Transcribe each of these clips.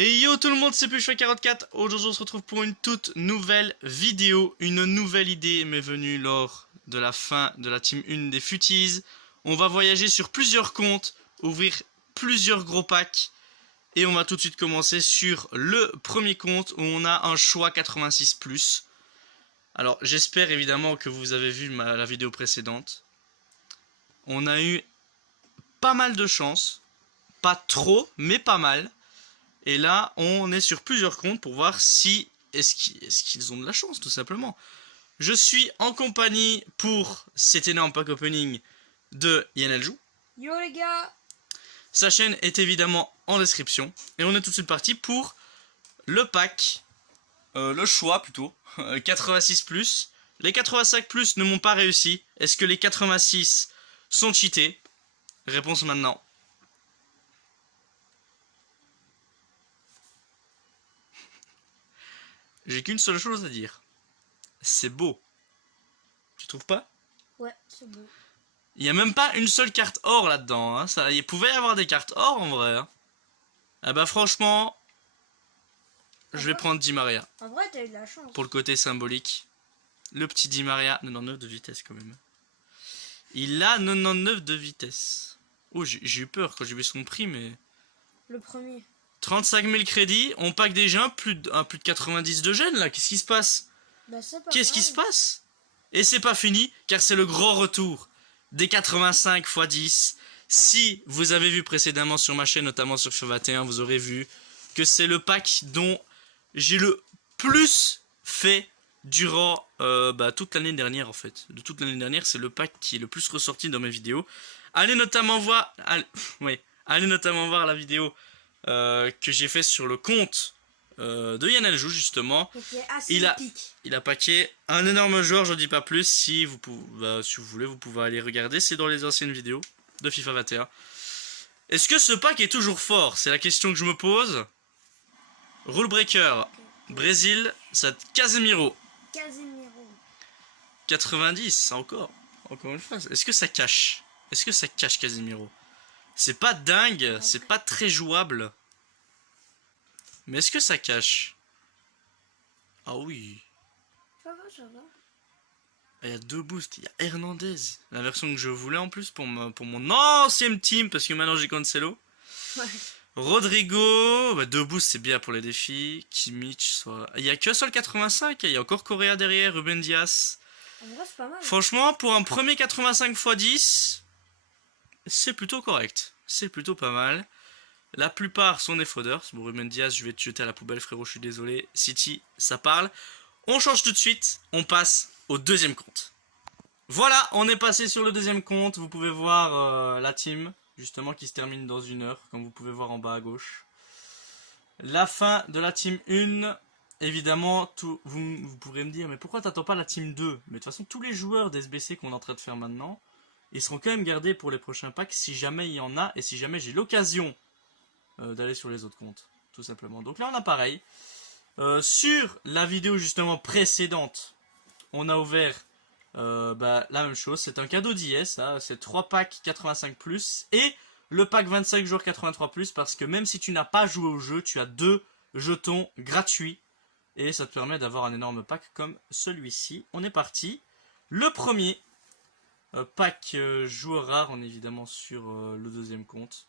Et yo tout le monde, c'est Pushfait44. Aujourd'hui on se retrouve pour une toute nouvelle vidéo. Une nouvelle idée m'est venue lors de la fin de la team 1 des Futies. On va voyager sur plusieurs comptes, ouvrir plusieurs gros packs. Et on va tout de suite commencer sur le premier compte où on a un choix 86+. Alors j'espère évidemment que vous avez vu la vidéo précédente. On a eu pas mal de chance. Pas trop, mais pas mal. Et là, on est sur plusieurs comptes pour voir si est-ce qu'ils ont de la chance, tout simplement. Je suis en compagnie pour cet énorme pack opening de Yanelju. Yo les gars. Sa chaîne est évidemment en description. Et on est tout de suite parti pour le pack, le choix plutôt, 86+. Les 85+ ne m'ont pas réussi. Est-ce que les 86 sont cheatés? Réponse maintenant. J'ai qu'une seule chose à dire. C'est beau. Tu trouves pas? Ouais, c'est beau. Il n'y a même pas une seule carte or là-dedans. Hein. Il pouvait y avoir des cartes or en vrai. Hein. Ah bah franchement, je vais prendre Di Maria. En vrai, t'as eu de la chance. Pour le côté symbolique. Le petit Di Maria, 99 de vitesse quand même. Il a 99 de vitesse. Oh, j'ai eu peur quand j'ai vu son prix, mais... Le premier. 35 000 crédits, on pack déjà un plus de 90 de gènes là, qu'est-ce qui se passe? Bah, Qu'est-ce qui se passe? Et c'est pas fini, car c'est le grand retour des 85 x 10. Si vous avez vu précédemment sur ma chaîne, notamment sur FIFA21, vous aurez vu que c'est le pack dont j'ai le plus fait durant toute l'année dernière en fait. De toute l'année dernière, c'est le pack qui est le plus ressorti dans mes vidéos. Allez notamment voir la vidéo que j'ai fait sur le compte de Yanelju justement. Il a packé un énorme joueur, je dis pas plus. Si vous voulez, vous pouvez aller regarder, c'est dans les anciennes vidéos de FIFA 21. Est-ce que ce pack est toujours fort? C'est la question que je me pose. Rule Breaker, Brésil, ça Casemiro. 90, encore une fois. Est-ce que ça cache? Est-ce que ça cache Casemiro? C'est pas dingue, c'est pas très jouable. Mais est-ce que ça cache? Ah oui. Ça va. Il y a deux boosts, il y a Hernandez. La version que je voulais en plus pour mon ancienne team, parce que maintenant j'ai Cancelo. Ouais. Rodrigo, deux boosts c'est bien pour les défis. Kimmich, il y a que seul 85, il y a encore Correa derrière, Ruben Dias. En vrai, c'est pas mal. Franchement, pour un premier 85 x 10, c'est plutôt correct. C'est plutôt pas mal. La plupart sont des fraudeurs. Bon, Ruben Dias, je vais te jeter à la poubelle, frérot, je suis désolé. City, ça parle. On change tout de suite. On passe au deuxième compte. Voilà, on est passé sur le deuxième compte. Vous pouvez voir la team, justement, qui se termine dans 1 heure, comme vous pouvez voir en bas à gauche. La fin de la team 1. Évidemment, vous pourrez me dire, mais pourquoi t'attends pas la team 2? Mais de toute façon, tous les joueurs d'SBC qu'on est en train de faire maintenant, ils seront quand même gardés pour les prochains packs si jamais il y en a et si jamais j'ai l'occasion d'aller sur les autres comptes, tout simplement. Donc là, on a pareil. Sur la vidéo justement précédente, on a ouvert la même chose. C'est un cadeau d'IS, c'est 3 packs 85+, et le pack 25 joueurs 83+, parce que même si tu n'as pas joué au jeu, tu as 2 jetons gratuits. Et ça te permet d'avoir un énorme pack comme celui-ci. On est parti. Le premier pack joueur rare, on est évidemment sur le deuxième compte.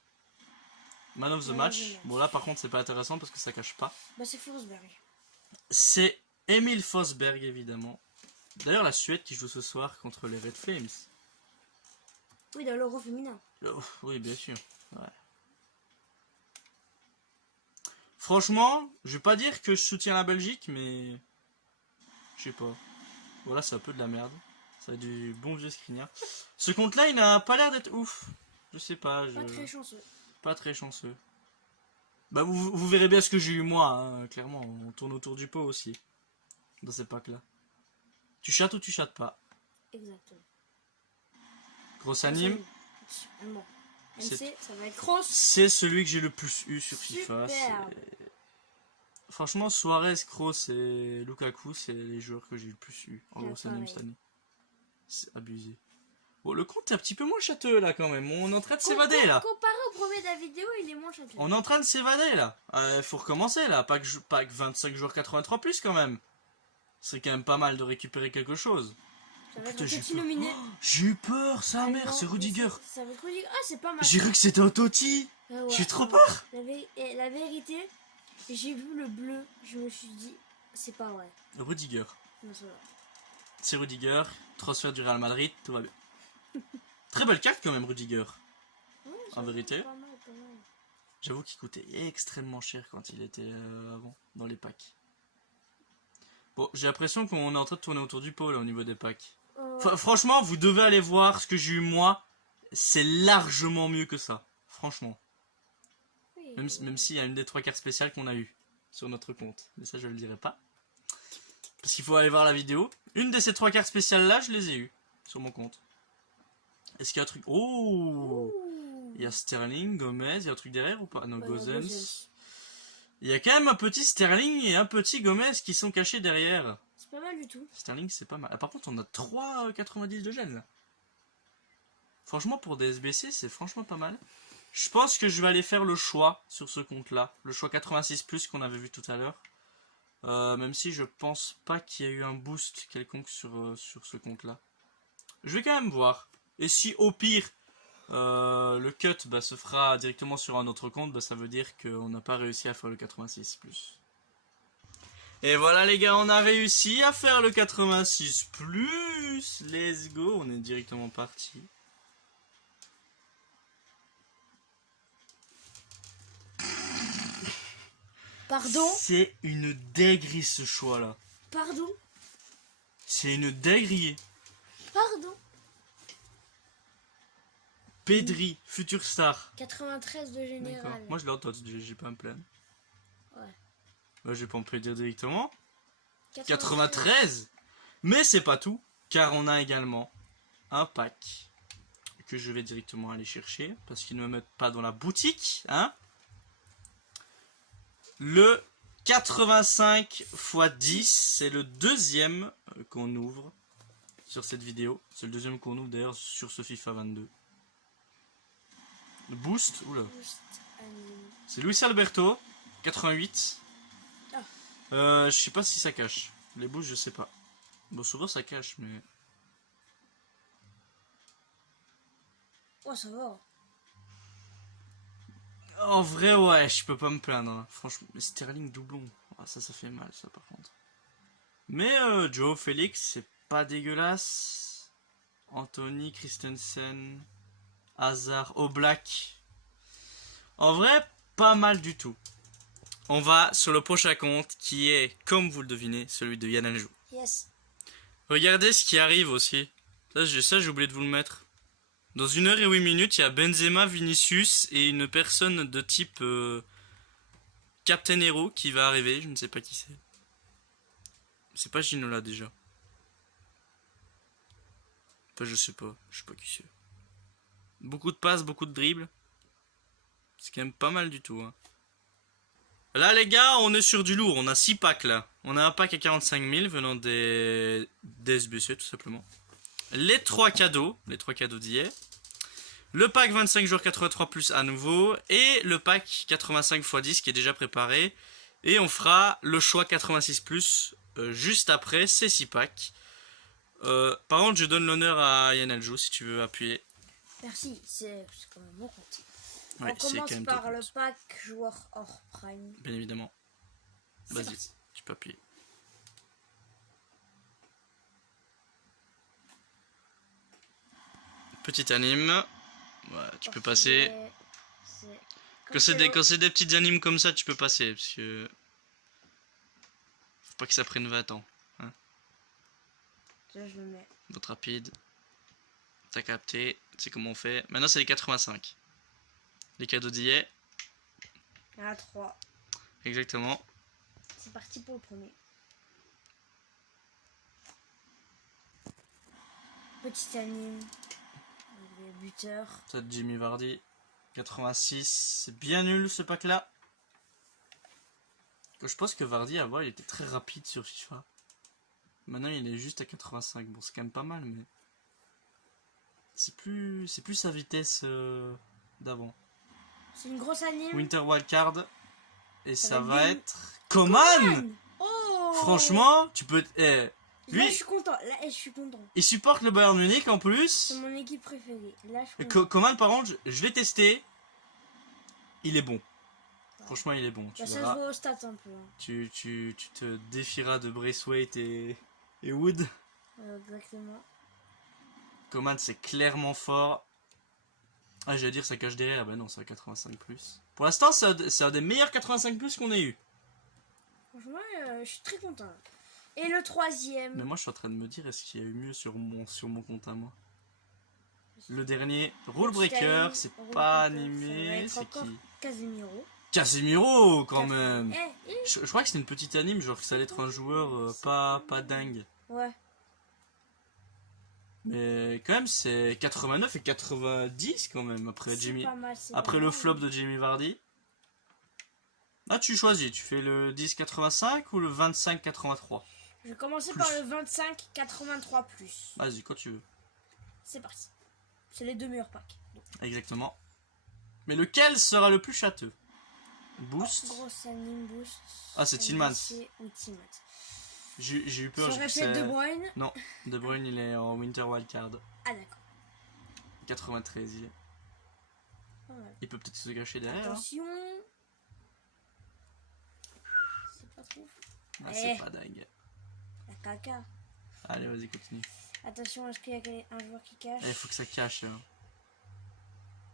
Man of the match. Bon là par contre c'est pas intéressant parce que ça cache pas. Bah c'est Forsberg. C'est Emil Forsberg évidemment. D'ailleurs la Suède qui joue ce soir contre les Red Flames. Oui, dans l'Euro féminin. Oui bien sûr. Ouais. Franchement, je vais pas dire que je soutiens la Belgique, mais je sais pas. Voilà, c'est un peu de la merde. Ça a du bon vieux screener. Ce compte-là, il n'a pas l'air d'être ouf. Je sais pas. Pas très chanceux. Pas très chanceux. Bah, vous verrez bien ce que j'ai eu moi, hein, clairement. On tourne autour du pot aussi. Dans ces packs-là. Tu chattes ou tu chattes pas? Exactement. Grosse anime. Bon. MC, ça va être Kroos. C'est celui que j'ai le plus eu sur FIFA. Franchement, Suarez, Kroos et Lukaku, c'est les joueurs que j'ai le plus eu en grosse anime cette année. C'est abusé. Bon, le compte est un petit peu moins châteux là quand même. On est en train de s'évader là. Comparé au premier de la vidéo, il est moins cher. On est en train de s'évader là. Faut recommencer là. Pas que 25 joueurs 83 plus quand même. C'est quand même pas mal de récupérer quelque chose. Ça va être Putain, un j'ai petit peur. nominé. J'ai eu peur, sa Ah mère, non, c'est mais Rudiger. Ça va être Rudiger. Ah, c'est pas mal. J'ai cru que c'était un Totti. Ah ouais, J'ai trop ouais. peur. La vérité, j'ai vu le bleu, je me suis dit, c'est pas vrai. Rudiger. Non, c'est vrai. C'est Rudiger. Transfert du Real Madrid, tout va bien. Très belle carte quand même, Rudiger. Ouais, En vérité. Pas mal, pas mal. J'avoue qu'il coûtait extrêmement cher quand il était avant, dans les packs. Bon, j'ai l'impression qu'on est en train de tourner autour du pot là au niveau des packs. Franchement, vous devez aller voir ce que j'ai eu moi. C'est largement mieux que ça. Franchement. Oui, Même s'il y a une des 3 cartes spéciales qu'on a eu sur notre compte. Mais ça, je le dirai pas. Parce qu'il faut aller voir la vidéo. Une de ces 3 cartes spéciales là, je les ai eues sur mon compte. Est-ce qu'il y a un truc... Oh! Ouh. Il y a Sterling, Gomez, il y a un truc derrière ou pas? Non, Ouais, Gozens. Gozens. Il y a quand même un petit Sterling et un petit Gomez qui sont cachés derrière. C'est pas mal du tout. Sterling, c'est pas mal. Ah, par contre, on a 3,90 de gel là. Franchement, pour des SBC, c'est franchement pas mal. Je pense que je vais aller faire le choix sur ce compte-là. Le choix 86+, qu'on avait vu tout à l'heure. Même si je pense pas qu'il y a eu un boost quelconque sur ce compte-là. Je vais quand même voir. Et si au pire, le cut se fera directement sur un autre compte, ça veut dire qu'on n'a pas réussi à faire le 86+. Et voilà les gars, on a réussi à faire le 86+. Let's go, on est directement parti. Pardon? C'est une dinguerie ce choix là. Pardon? C'est une dinguerie. Pardon? Pedri, futur star. 93 de général. D'accord. Moi je l'entends, j'ai pas à me plaindre. Ouais. Bah, je vais pas me plaindre directement. 93. 93. Mais c'est pas tout, car on a également un pack que je vais directement aller chercher, parce qu'ils ne me mettent pas dans la boutique, hein. Le 85 x 10, c'est le deuxième qu'on ouvre sur cette vidéo. C'est le deuxième qu'on ouvre d'ailleurs sur ce FIFA 22. Le boost, oula. C'est Luis Alberto, 88. Je sais pas si ça cache. Les boosts, je sais pas. Bon, souvent ça cache, mais... Oh, ça va. En vrai, ouais, je peux pas me plaindre. Hein. Franchement, mais Sterling doublon. Ah, ça fait mal, ça, par contre. Mais Joe Félix, c'est pas dégueulasse. Anthony, Christensen, Hazard, Oblak. En vrai, pas mal du tout. On va sur le prochain compte qui est, comme vous le devinez, celui de Yann Aljou. Yes. Regardez ce qui arrive aussi. Ça, j'ai oublié de vous le mettre. Dans 1 heure et 8 minutes, il y a Benzema, Vinicius et une personne de type Captain Hero qui va arriver. Je ne sais pas qui c'est. C'est pas Ginola déjà. Enfin, je sais pas qui c'est. Beaucoup de passes, beaucoup de dribbles. C'est quand même pas mal du tout. Hein. Là, les gars, on est sur du lourd. On a 6 packs là. On a un pack à 45 000 venant des SBC tout simplement. Les 3 cadeaux d'hier. Le pack 25 joueurs 83 plus à nouveau. Et le pack 85 x 10 qui est déjà préparé. Et on fera le choix 86 plus juste après ces 6 packs. Par contre, je donne l'honneur à Yann Aljou si tu veux appuyer. Merci, c'est quand même mon compte. Ouais, on commence quand même par le pack joueur hors prime. Bien évidemment. Vas-y, Parti. tu peux appuyer. Petite anime. Ouais, tu peux passer. Quand c'est des petites animes comme ça, tu peux passer. Parce que. Faut pas que ça prenne 20 ans. Hein. Ça, je le mets. Vote rapide. T'as capté. C'est comment on fait. Maintenant, c'est les 85. Les cadeaux d'hier. Il y en a 3. Exactement. C'est parti pour le premier. Petite anime. Les buteurs. Ça, Jimmy Vardy. 86. C'est bien nul ce pack là. Je pense que Vardy avant il était très rapide sur FIFA. Maintenant il est juste à 85. Bon c'est quand même pas mal mais. C'est plus sa vitesse d'avant. C'est une grosse anime. Winter Wildcard. Et ça va va être... Coman. Oh. Franchement, tu peux... Là, lui, je suis content. Là, je suis content. il supporte le Bayern Munich en plus. C'est mon équipe préférée. Là, je suis content. Coman, par contre, je l'ai testé. Il est bon. Franchement, il est bon. Tu Bah, ça verras. se voit au stats un peu. Hein. Tu te défieras de Braithwaite et Wood. Exactement. Coman, c'est clairement fort. Ah, j'allais dire ça cache derrière. Bah non, c'est à 85+. Pour l'instant, c'est un des meilleurs 85+ qu'on ait eu. Franchement, je suis très content. Et le troisième. Mais moi, je suis en train de me dire, est-ce qu'il y a eu mieux sur mon compte à moi? Le dernier, Rule Breaker, c'est pas animé. C'est qui? Casemiro. Casemiro, quand même. Eh, Je crois que c'était une petite anime, genre que ça allait être un joueur pas dingue. Ouais. Mais quand même, c'est 89 et 90 quand même, après Jimmy. Pas mal, Après pas le mal. flop de Jamie Vardy. Ah, tu choisis, tu fais le 10,85 ou le 25,83? Je vais commencer Plus. par le 25,83+. Vas-y, quand tu veux. C'est parti. C'est les deux meilleurs packs. Donc, Exactement. Mais lequel sera le plus châteux? Boost. grosse anime boost. Ah, c'est Tillmans. Oui, Tillmans. J'ai eu peur. Ça j'ai répète cru De que Bruyne. Non, De Bruyne il est en Winter Wildcard. Ah, d'accord. 93 il est. Pas mal. Il peut peut-être se cacher derrière. Hein. Attention. C'est pas trop. Ah, c'est Eh. pas dingue. La caca. Allez, vas-y, continue. Attention, est-ce qu'il y a un joueur qui cache? Il faut que ça cache. Hein.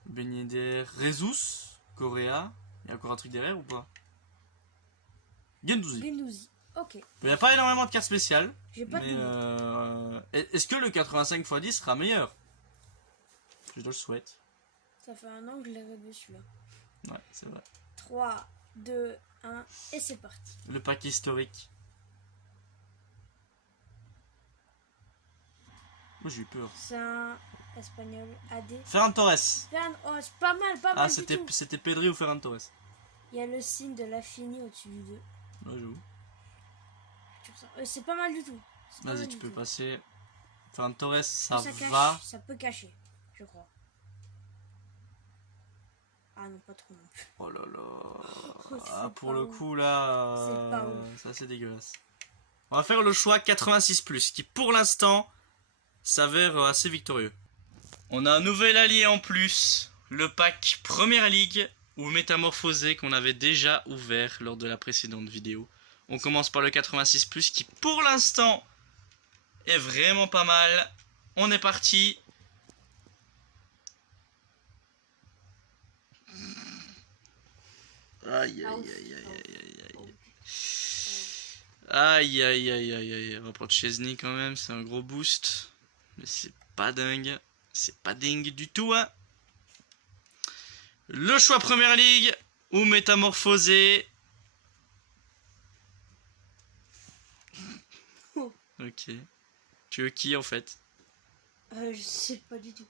Ben Yedder, Jesus, Correa. Il y a encore un truc derrière ou pas? Guendouzi. Guendouzi. Ok. Il n'y a pas énormément de cartes spéciales. J'ai pas de Mais double. est-ce que le 85x10 sera meilleur? Je le souhaite. Ça fait un an que je l'ai rêvé celui-là. Ouais, c'est vrai. 3, 2, 1 et c'est parti. Le pack historique. Moi j'ai eu peur. C'est un espagnol AD. Ferran Torres. Oh, c'est pas mal, pas Ah, mal du tout. c'était Pedri ou Ferran Torres? Il y a le signe de l'infini au-dessus du 2. Ouais, j'avoue. C'est pas mal du tout. C'est pas Vas-y, mal tu du peux tout. passer. Ferran Torres, ça cache, va. ça peut cacher, je crois. Ah non, pas trop non plus. Oh là là. Oh, Ah, c'est pour pas le ouf. coup là, C'est pas ouf. ça c'est dégueulasse. On va faire le choix 86+, qui pour l'instant s'avère assez victorieux. On a un nouvel allié en plus, le pack Première Ligue ou Métamorphosé qu'on avait déjà ouvert lors de la précédente vidéo. On commence par le 86+, qui pour l'instant est vraiment pas mal. On est parti. Aïe aïe aïe aïe aïe aïe. Aïe aïe aïe aïe aïe. On va prendre Chesney quand même, c'est un gros boost. Mais c'est pas dingue. C'est pas dingue du tout, hein. Le choix Première Ligue ou Métamorphosé. Ok. Tu veux qui en fait? Je sais pas du tout.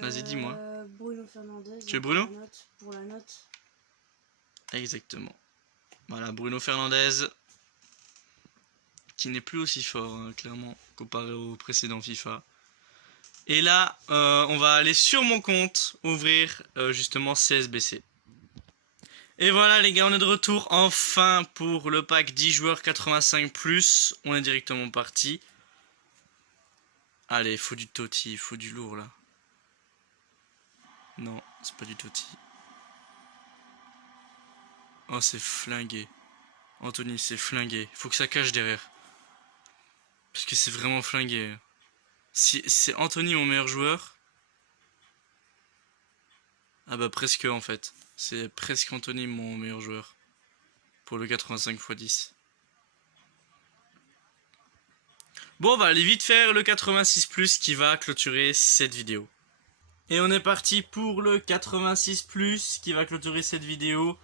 Vas-y, dis-moi. Bruno Fernandes. Tu veux Bruno? Pour la note. Exactement. Voilà, Bruno Fernandes. Qui n'est plus aussi fort, hein, clairement, comparé au précédent FIFA. Et là, on va aller sur mon compte, ouvrir justement CSBC. Et voilà les gars, on est de retour enfin pour le pack 10 joueurs 85+. On est directement parti. Allez, il faut du Totti, il faut du lourd là. Non, c'est pas du Totti. Oh, c'est flingué. Anthony, c'est flingué. Il faut que ça cache derrière. Parce que c'est vraiment flingué. Si c'est Anthony mon meilleur joueur. Ah bah presque en fait. C'est presque Anthony mon meilleur joueur. Pour le 85x10. Bon, on va aller vite faire le 86+ qui va clôturer cette vidéo. Et on est parti pour le 86+ qui va clôturer cette vidéo.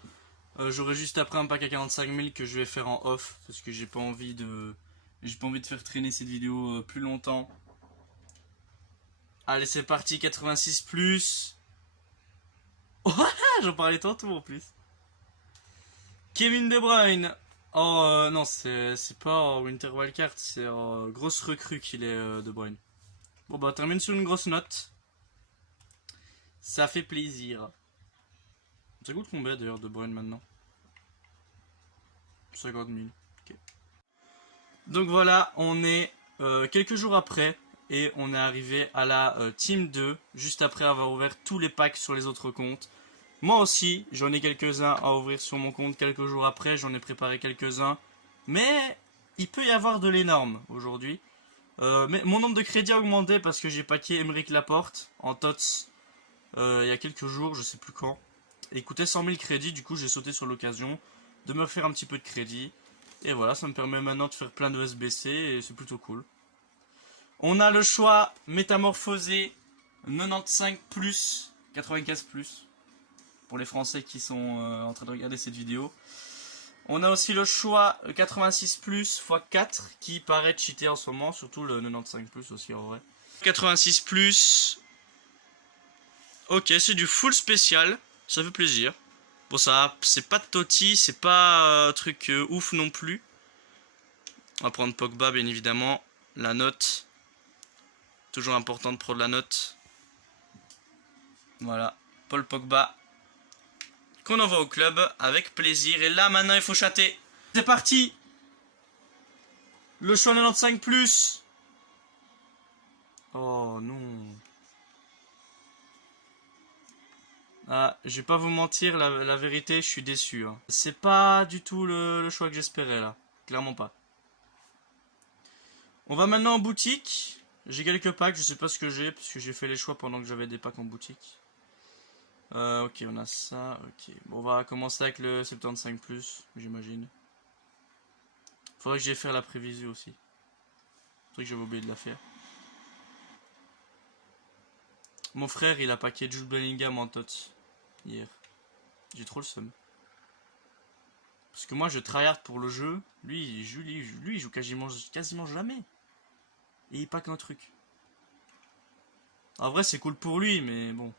J'aurai juste après un pack à 45 000 que je vais faire en off. Parce que j'ai pas envie de faire traîner cette vidéo plus longtemps. Allez, c'est parti, 86+. Oh, j'en parlais tantôt en plus. Kevin De Bruyne. Oh non, c'est pas Winter Wildcard, c'est grosse recrue qu'il est De Bruyne. Bon bah, on termine sur une grosse note. Ça fait plaisir. Ça coûte combien d'ailleurs De Bruyne maintenant? 50 000. Ok. Donc voilà, on est quelques jours après et on est arrivé à la Team 2, juste après avoir ouvert tous les packs sur les autres comptes. Moi aussi, j'en ai quelques-uns à ouvrir sur mon compte quelques jours après, j'en ai préparé quelques-uns. Mais il peut y avoir de l'énorme aujourd'hui. Mais mon nombre de crédits a augmenté parce que j'ai packé Aymeric Laporte en TOTS il y a quelques jours, je sais plus quand. Et il coûtait 100 000 crédits, du coup j'ai sauté sur l'occasion de me faire un petit peu de crédit. Et voilà, ça me permet maintenant de faire plein de SBC et c'est plutôt cool. On a le choix métamorphosé 95 plus, 95 plus, pour les Français qui sont en train de regarder cette vidéo. On a aussi le choix 86 plus x 4 qui paraît cheaté en ce moment, surtout le 95 plus aussi en vrai. 86 plus. Ok, c'est du full spécial, ça fait plaisir. Bon, ça, c'est pas de Totti, c'est pas truc ouf non plus. On va prendre Pogba, bien évidemment. La note. Toujours important de prendre la note. Voilà, Paul Pogba. Qu'on envoie au club avec plaisir. Et là, maintenant, il faut chatter. C'est parti. Le choix 95 plus. Oh non. Ah, je vais pas vous mentir, la vérité, je suis déçu. Hein. C'est pas du tout le choix que j'espérais là. Clairement pas. On va maintenant en boutique. J'ai quelques packs, je sais pas ce que j'ai, parce que j'ai fait les choix pendant que j'avais des packs en boutique. Ok, on a ça, ok. Bon, on va commencer avec le 75 plus, j'imagine. Faudrait que j'aille faire la prévision aussi. C'est vrai que j'avais oublié de la faire. Mon frère, il a packé Jude Bellingham en tots hier. J'ai trop le seum. Parce que moi, je tryhard pour le jeu. Lui, il joue quasiment jamais. Et il pack un truc. En vrai, c'est cool pour lui, mais bon.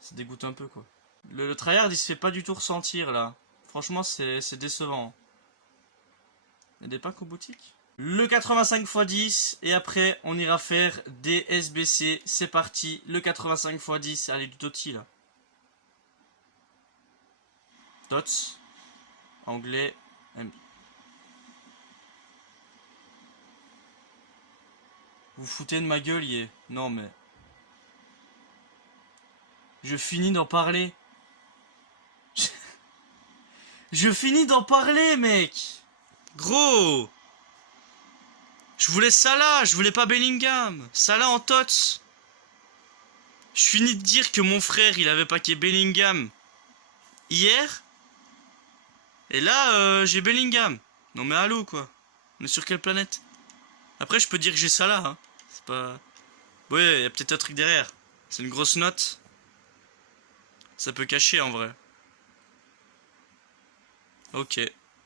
Ça dégoûte un peu, quoi. Le tryhard, il se fait pas du tout ressentir, là. Franchement, c'est décevant. Il y a des packs aux boutiques. Le 85 x 10. Et après, on ira faire des SBC. C'est parti. Le 85 x 10. Allez, du Totti, là. Tots. Anglais. Vous foutez de ma gueule, yé. Non, mais... Je finis d'en parler. Je finis d'en parler, mec. Gros. Je voulais Salah, je voulais pas Bellingham. Salah en tots. Je finis de dire que mon frère, il avait packé Bellingham hier. Et là, j'ai Bellingham. Non mais allô, quoi. On est sur quelle planète? Après, je peux dire que j'ai Salah, hein. C'est pas... Ouais, il y a peut-être un truc derrière. C'est une grosse note. Ça peut cacher, en vrai. Ok.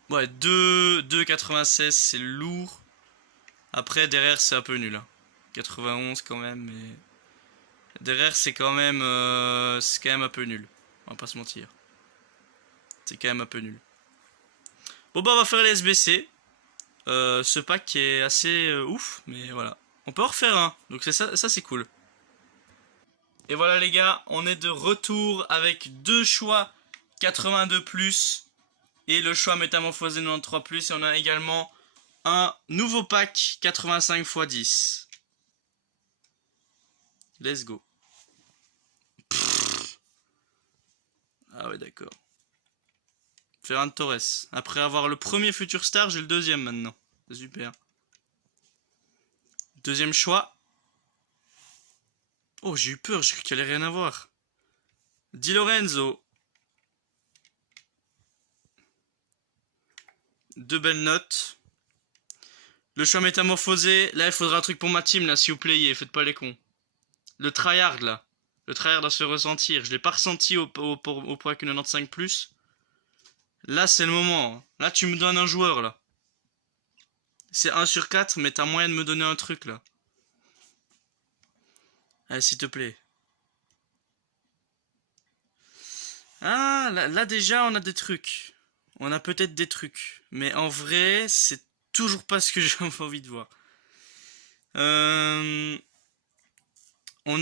Ouais, 2,96, c'est lourd. Après, derrière, c'est un peu nul. Hein. 91 quand même, mais... Derrière, c'est quand même un peu nul. On va pas se mentir. C'est quand même un peu nul. Bon, bah, on va faire les SBC. Ce pack est assez ouf, mais voilà. On peut en refaire un, donc ça c'est cool. Et voilà les gars, on est de retour avec deux choix 82 plus et le choix métamorphosé 93 plus. Et on a également un nouveau pack 85 x 10. Let's go. Pff. Ah ouais, d'accord. Ferran Torres. Après avoir le premier futur star, j'ai le deuxième maintenant. Super. Deuxième choix. Oh, j'ai eu peur, j'ai cru qu'il allait rien avoir. Di Lorenzo. Deux belles notes. Le choix métamorphosé. Là, il faudra un truc pour ma team, là, s'il vous plaît. Faites pas les cons. Le tryhard, là. Le tryhard doit se ressentir. Je l'ai pas ressenti au point que 95 plus. Là, c'est le moment. Là, tu me donnes un joueur, là. C'est 1 sur 4, mais t'as moyen de me donner un truc, là. Allez, s'il te plaît. Ah, là déjà, on a des trucs. On a peut-être des trucs. Mais en vrai, c'est toujours pas ce que j'ai envie de voir. On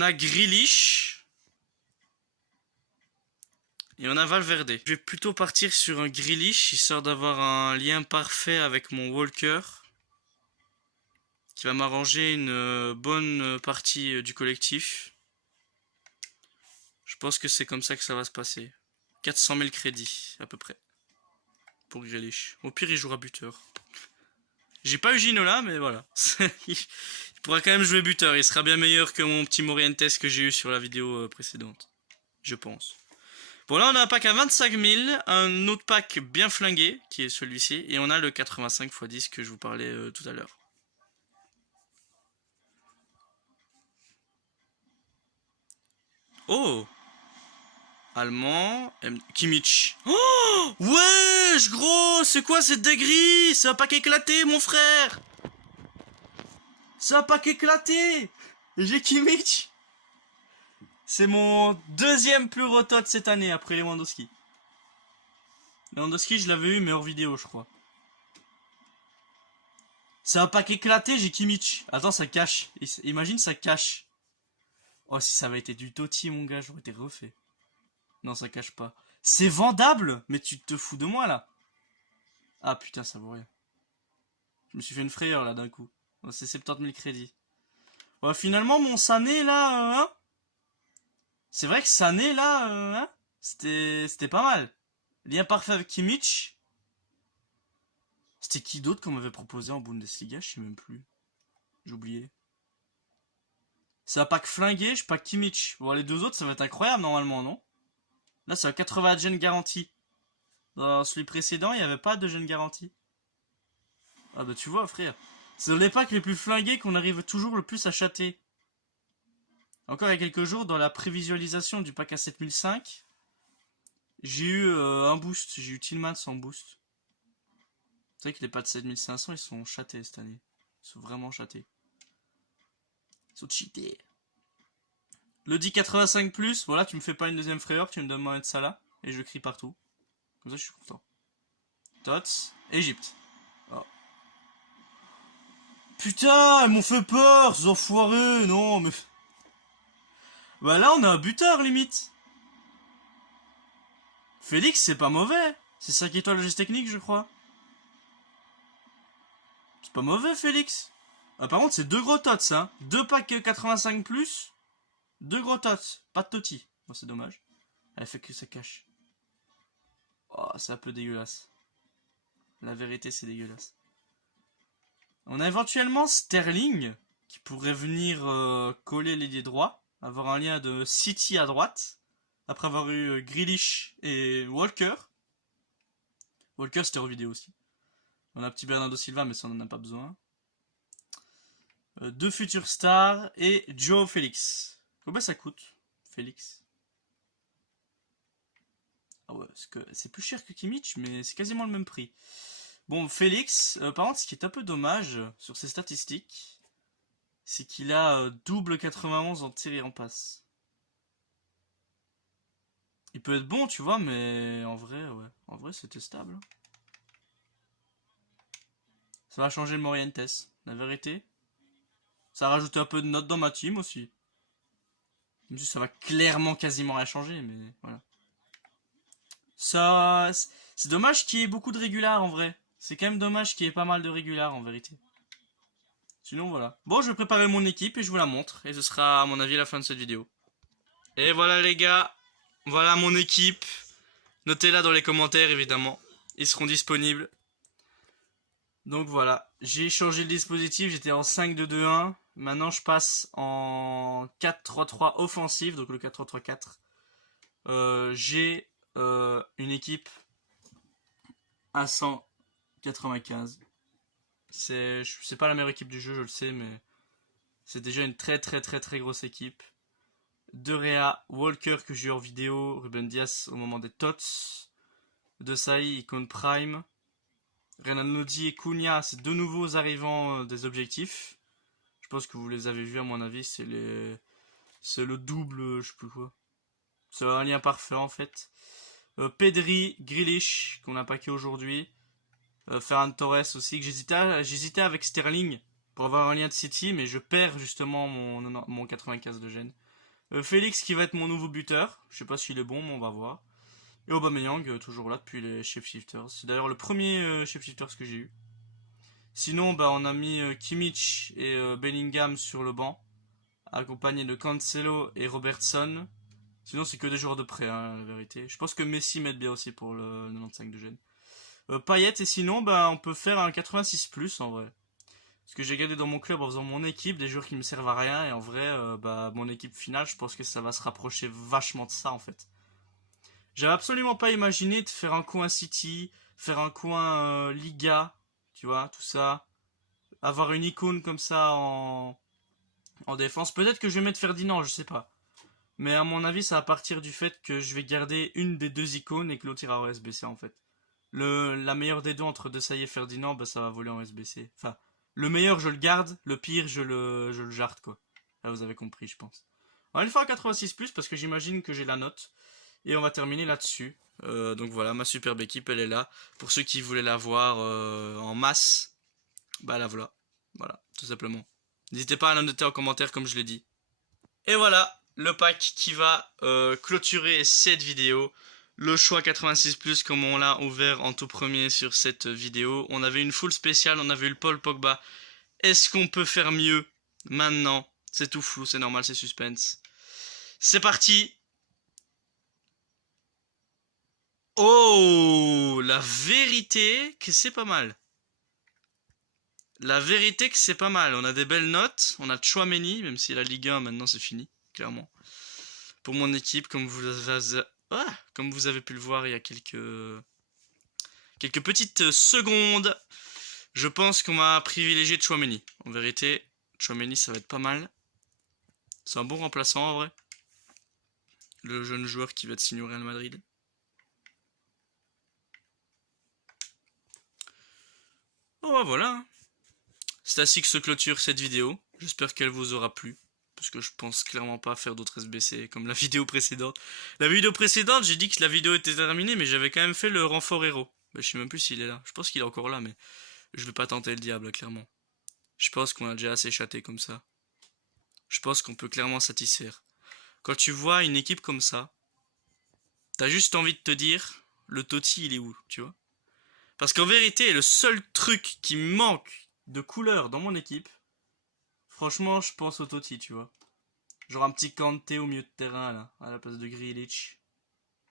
a Grealish. Et on a Valverde. Je vais plutôt partir sur un Grealish, histoire d'avoir un lien parfait avec mon Walker, qui va m'arranger une bonne partie du collectif. Je pense que c'est comme ça que ça va se passer. 400 000 crédits, à peu près, pour Grealish. Au pire, il jouera buteur. J'ai pas eu Ginola, mais voilà. Il pourra quand même jouer buteur. Il sera bien meilleur que mon petit Morientes que j'ai eu sur la vidéo précédente. Je pense. Bon, là, on a un pack à 25 000. Un autre pack bien flingué, qui est celui-ci. Et on a le 85 x 10 que je vous parlais tout à l'heure. Oh! Allemand, Kimmich. Oh! Wesh, gros! C'est quoi cette dinguerie? Ça va pas qu'éclater, mon frère! Ça va pas qu'éclater! J'ai Kimmich! C'est mon deuxième plus rotot de cette année après Lewandowski. Lewandowski, je l'avais eu, mais hors vidéo, je crois. Ça va pas qu'éclater, j'ai Kimmich. Attends, ça cache. Imagine, ça cache. Oh, si ça avait été du Totti, mon gars, j'aurais été refait. Non, ça cache pas. C'est vendable? Mais tu te fous de moi, là. Ah, putain, ça vaut rien. Je me suis fait une frayeur, là, d'un coup. Oh, c'est 70 000 crédits. Ouais, finalement, mon Sané, là, hein, c'est vrai que Sané, là, hein, c'était pas mal. Lien parfait avec Kimmich. C'était qui d'autre qu'on m'avait proposé en Bundesliga? Je sais même plus. J'ai oublié. Ça va pas que flinguer, je pas que Kimmich. Bon, les deux autres, ça va être incroyable, normalement, non? Là, c'est à 80 gen garantie. Dans celui précédent, il n'y avait pas de gen garantie. Ah bah tu vois, frère. C'est dans les packs les plus flingués qu'on arrive toujours le plus à chater. Encore il y a quelques jours, dans la prévisualisation du pack à 7005, j'ai eu un boost. J'ai eu Tillmans en boost. C'est vrai que les packs de 7500, ils sont chatés cette année. Ils sont vraiment chatés. Ils sont cheatés. Le 1085+, voilà, tu me fais pas une deuxième frayeur, tu me donnes Mohamed Salah, et je crie partout. Comme ça, je suis content. Tots, Égypte. Oh. Putain, ils m'ont fait peur, ces enfoirés, non, mais... Bah là, on a un buteur, limite. Félix, c'est pas mauvais. C'est 5 étoiles de geste technique, je crois. C'est pas mauvais, Félix. Ah, par contre, c'est deux gros tots, hein. Deux packs 85+, deux gros tots. Pas de Totti. Bon, c'est dommage. Elle fait que ça cache. Oh, c'est un peu dégueulasse. La vérité, c'est dégueulasse. On a éventuellement Sterling, qui pourrait venir coller l'ailier droit. Avoir un lien de City à droite. Après avoir eu Grealish et Walker. Walker, c'était en vidéo aussi. On a un petit Bernardo Silva, mais ça, on n'en a pas besoin. Deux futurs stars et Joe Félix. Combien ça coûte, Félix? Ah ouais, c'est plus cher que Kimmich, mais c'est quasiment le même prix. Bon, Félix, par contre, ce qui est un peu dommage sur ses statistiques, c'est qu'il a double 91 en tir et en passe. Il peut être bon, tu vois, mais en vrai, ouais. En vrai, c'était stable. Ça va changer le Morientes, la vérité. Ça a rajouté un peu de notes dans ma team aussi. Même si ça va clairement quasiment rien changer, mais voilà. Ça, c'est dommage qu'il y ait beaucoup de régulars en vrai. C'est quand même dommage qu'il y ait pas mal de régulars en vérité. Sinon voilà. Bon, je vais préparer mon équipe et je vous la montre. Et ce sera à mon avis la fin de cette vidéo. Et voilà les gars. Voilà mon équipe. Notez-la dans les commentaires évidemment. Ils seront disponibles. Donc voilà. J'ai changé le dispositif. J'étais en 5-2-2-1. Maintenant je passe en 4-3-3 offensif. Donc le 4-3-3-4. J'ai une équipe à 195. C'est pas la meilleure équipe du jeu, je le sais, mais c'est déjà une très grosse équipe. De Rea, Walker que j'ai eu en vidéo, Ruben Dias au moment des tots, De Saï, Icon Prime, Renan Nodi et Cunha, c'est deux nouveaux arrivants des objectifs. Je pense que vous les avez vus à mon avis, c'est le double, je sais plus quoi. C'est un lien parfait en fait. Pedri, Grealish, qu'on a packé aujourd'hui. Ferran Torres aussi, que j'hésitais avec Sterling pour avoir un lien de City, mais je perds justement mon 95 de gêne. Félix qui va être mon nouveau buteur. Je sais pas s'il est bon, mais on va voir. Et Aubameyang, toujours là depuis les Shapeshifters. C'est d'ailleurs le premier Shapeshifters que j'ai eu. Sinon, bah, on a mis Kimmich et Bellingham sur le banc, accompagné de Cancelo et Robertson. Sinon, c'est que des joueurs de prêt, hein, la vérité. Je pense que Messi m'aide bien aussi pour le 95 de Gênes. Payet, et sinon, bah, on peut faire un 86+, en vrai. Parce que j'ai gardé dans mon club en faisant mon équipe, des joueurs qui me servent à rien, et en vrai, bah, mon équipe finale, je pense que ça va se rapprocher vachement de ça, en fait. J'avais absolument pas imaginé de faire un coin City, faire un coin Liga, tu vois, tout ça. Avoir une icône comme ça en défense. Peut-être que je vais mettre Ferdinand, je sais pas. Mais à mon avis, ça va partir du fait que je vais garder une des deux icônes et que l'autre ira en SBC, en fait. La meilleure des deux entre Desailly et Ferdinand, bah, ça va voler en SBC. Enfin, le meilleur, je le garde, le pire, je le jarte, quoi. Là, vous avez compris, je pense. On va le faire à 86+, parce que j'imagine que j'ai la note. Et on va terminer là-dessus. Donc voilà, ma superbe équipe, elle est là. Pour ceux qui voulaient la voir en masse, bah la voilà. Voilà, tout simplement. N'hésitez pas à la noter en commentaire, comme je l'ai dit. Et voilà, le pack qui va clôturer cette vidéo. Le choix 86+, comme on l'a ouvert en tout premier sur cette vidéo. On avait une full spéciale, on avait eu le Paul Pogba. Est-ce qu'on peut faire mieux maintenant? C'est tout flou, c'est normal, c'est suspense. C'est parti. Oh, la vérité que c'est pas mal. La vérité que c'est pas mal. On a des belles notes. On a Tchouaméni, même si la Ligue 1 maintenant c'est fini, clairement. Pour mon équipe, comme vous avez pu le voir il y a quelques petites secondes, je pense qu'on va privilégier Tchouaméni. En vérité, Tchouaméni ça va être pas mal. C'est un bon remplaçant en vrai. Le jeune joueur qui va être signé au Real Madrid. Oh bah voilà. C'est ainsi que se clôture cette vidéo. J'espère qu'elle vous aura plu. Parce que je pense clairement pas faire d'autres SBC comme la vidéo précédente. La vidéo précédente, j'ai dit que la vidéo était terminée, mais j'avais quand même fait le renfort héros. Bah, je sais même plus s'il est là. Je pense qu'il est encore là, mais je vais pas tenter le diable, clairement. Je pense qu'on a déjà assez chaté comme ça. Je pense qu'on peut clairement satisfaire. Quand tu vois une équipe comme ça, t'as juste envie de te dire, le Totti, il est où, tu vois? Parce qu'en vérité, le seul truc qui me manque de couleur dans mon équipe, franchement, je pense au Totti, tu vois. Genre un petit Kanté au milieu de terrain, là, à la place de Grealish.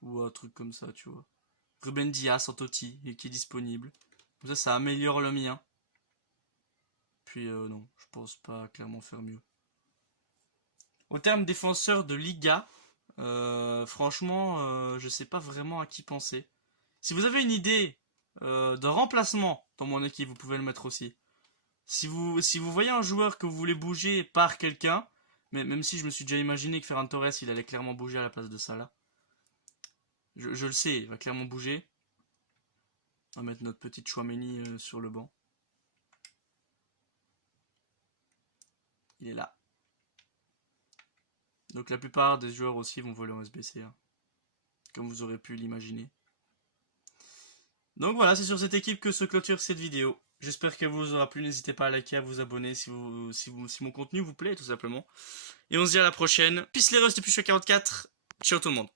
Ou un truc comme ça, tu vois. Ruben Dias en Totti, et qui est disponible. Comme ça améliore le mien. Puis non, je pense pas clairement faire mieux. Au terme défenseur de Liga, franchement, je sais pas vraiment à qui penser. Si vous avez une idée de remplacement dans mon équipe, vous pouvez le mettre aussi. Si vous voyez un joueur que vous voulez bouger par quelqu'un, mais même si je me suis déjà imaginé que Ferran Torres il allait clairement bouger à la place de Salah. Je le sais, il va clairement bouger. On va mettre notre petite Tchouaméni sur le banc. Il est là. Donc la plupart des joueurs aussi vont voler en SBC, hein, comme vous aurez pu l'imaginer. Donc voilà, c'est sur cette équipe que se clôture cette vidéo. J'espère qu'elle vous aura plu. N'hésitez pas à liker, à vous abonner si mon contenu vous plaît, tout simplement. Et on se dit à la prochaine. Peace les russes depuis Choix 44. Ciao tout le monde.